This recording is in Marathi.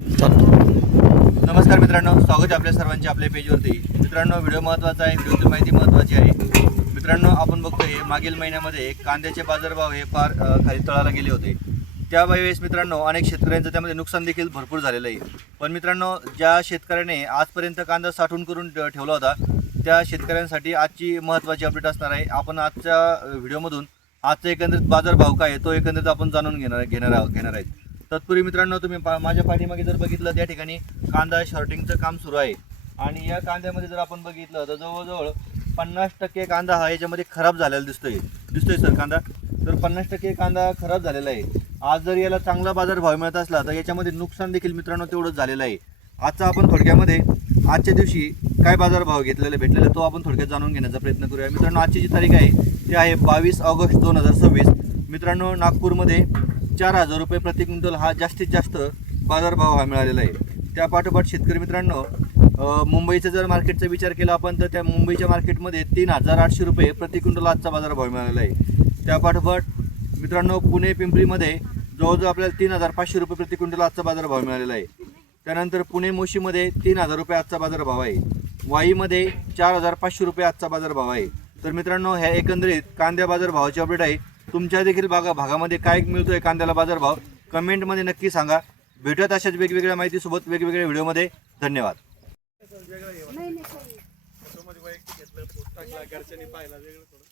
नमस्कार मित्रांनो, स्वागत आहे आपल्या सर्वांचे आपल्या पेजवरती. मित्रांनो, व्हिडिओ महत्त्वाचा आहे, व्हिडिओची माहिती महत्त्वाची आहे. मित्रांनो, आपण बघतोय मागील महिन्यामध्ये कांद्याचे बाजारभाव हे फार खाली तळाला गेले होते. त्यावेळेस मित्रांनो अनेक शेतकऱ्यांचं त्यामध्ये नुकसान देखील भरपूर झालेलं आहे. पण मित्रांनो, ज्या शेतकऱ्याने आजपर्यंत कांदा साठवून करून ठेवला होता त्या शेतकऱ्यांसाठी आजची महत्त्वाची अपडेट असणार आहे. आपण आजच्या व्हिडिओमधून आजचा एकंदरीत बाजारभाव काय आहे तो एकंदरीत आपण जाणून घेणार आहेत. तत्पूर्वी मित्रांनो, तुम्ही माझ्या पाठीमागे जर बघितलं त्या ठिकाणी कांदा शॉर्टिंगचं काम सुरू आहे. आणि या कांद्यामध्ये जर आपण बघितलं तर जवळजवळ 50% कांदा हा याच्यामध्ये खराब झालेला दिसतोय सर कांदा. तर 50% कांदा खराब झालेला आहे. आज जर याला चांगला बाजारभाव मिळत असला तर याच्यामध्ये नुकसान देखील मित्रांनो तेवढंच झालेलं आहे. आजचा आपण थोडक्यामध्ये आजच्या दिवशी काय बाजारभाव भेटलेला तो आपण थोडक्यात जाणून घेण्याचा प्रयत्न करूया. मित्रांनो, आजची जी तारीख आहे ती आहे 22 ऑगस्ट 2026. मित्रांनो, नागपूरमध्ये 4,000 रुपये प्रति क्विंटल हा जास्तीत जास्त बाजारभाव हा मिळालेला आहे. त्या पाठोपाठ शेतकरी मित्रांनो, मुंबईचा जर मार्केटचा विचार केला आपण तर त्या मुंबईच्या मार्केटमध्ये 3,800 रुपये प्रति क्विंटल आजचा बाजारभाव मिळालेला आहे. त्या पाठोपाठ मित्रांनो, पुणे पिंपरीमध्ये जवळजवळ आपल्याला 3,500 रुपये प्रति क्विंटल आजचा बाजारभाव मिळालेला आहे. त्यानंतर पुणे मोशीमध्ये 3,000 रुपये आजचा बाजारभाव आहे. वाईमध्ये 4,500 रुपये आजचा बाजारभाव आहे. तर मित्रांनो, ह्या एकंदरीत कांद्या बाजारभावाची अपडेट आहे. तुमच्या देखील भागामध्ये काय मिळतोय कांद्याला बाजारभाव कमेंटमध्ये नक्की सांगा. भेटूयात अशाच वेगवेगळ्या माहितीसोबत वेगवेगळ्या व्हिडिओमध्ये. धन्यवाद. घरच्यांनी पाहिला वेगळं थोडं.